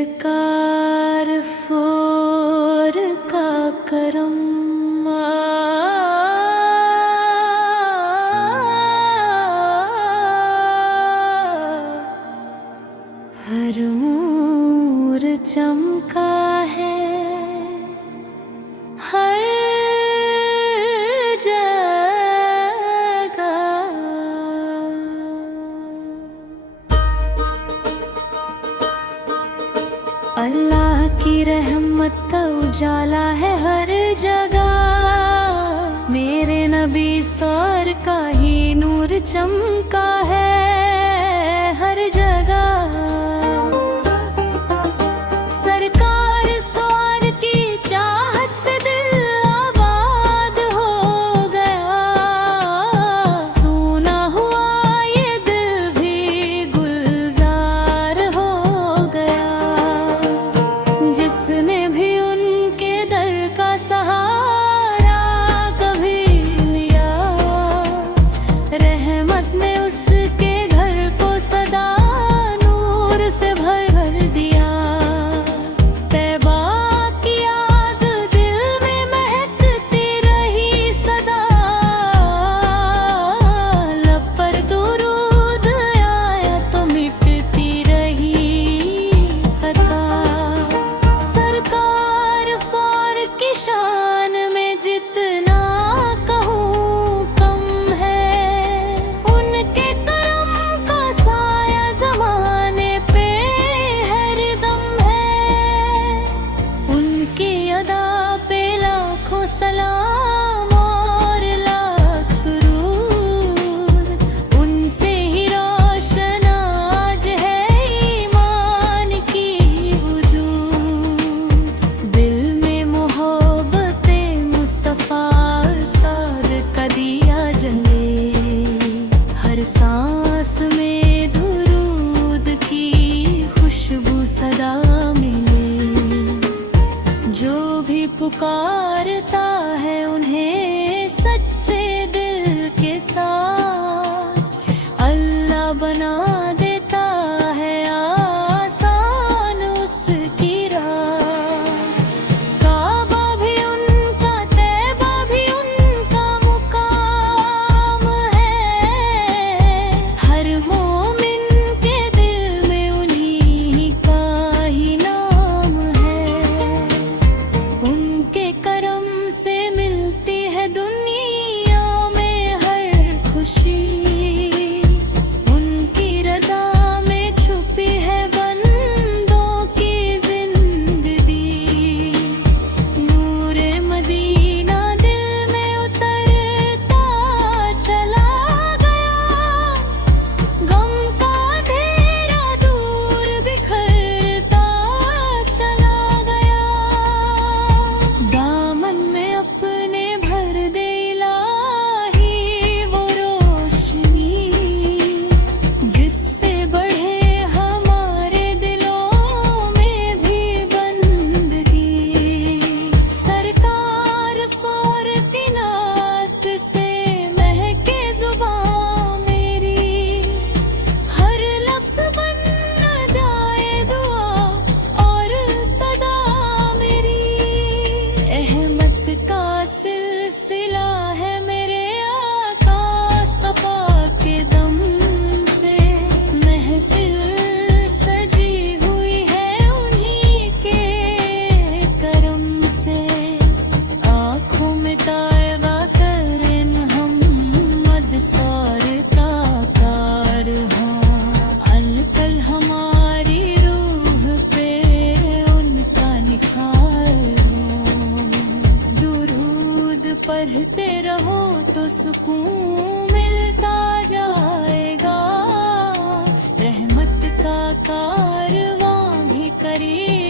सरकार फोर का करम हर नूर चमका है हर जगह। अल्लाह की रहमत का उजाला है हर जगह। मेरे नबी सर का ही नूर चमका है हर जगह। सरकार सर की चाहत से दिल आबाद हो गया। सूना हुआ ये दिल भी गुलजार हो गया। जिसने भी उनके दर का सहारा कभी लिया, रहमत ने उसके घर को सदा नूर से भर भर दिया। तैबा की याद दिल में महकती रही सदा। लब पर दुरूद आया तो मिटती रही खता। सरकार फौर की शान में जितना कहूँ कम है। उनके करम का साया ज़माने पे हरदम है। उनकी अदा पे लाखों सलाम और लाख दुरूद। उनसे ही रोशन आज है ईमान की वजूद। दिल में मोहब्बते मुस्तफ़ा सर का दिया जले। हर सांस में दुरूद की खुशबू सदा मिले। जो भी पुकारता है उन्हें सच्चे दिल के साथ, अल्लाह बना देता है आसान उसकी राह। काबा भी उनका, तैबा भी उनका मुकाम है। हर मोमिन के दिल में उन्हीं का ही नाम है। उनके करम से मिलती है दुनिया में हर खुशी। उनकी रज़ा में छुपी है बंदों की जिंदगी। नूरे मदीना दिल में उतरता चला गया। गम का अंधेरा दूर बिखरता चला गया। दामन में अपने भर दे इलाही वो रोशनी। जिससे बढ़े हमारे दिलों में भी बंदगी। सरकार सौर की नात से महके जुबां मेरी। हर लफ्ज़ बन जाए दुआ और सदा मेरी। अहमद का सिलसिला है मेरे आका सफा के दम से। महफिल सजी हुई है उन्हीं के करम से। आँखों में तायबा करें हम मद सौर का कारवां। अलकल हमारी रूह पे उनका निखार हो। दुरूद पढ़ते रहो तो सुकून मिलता जाएगा। रहमत का कारवां भी करीब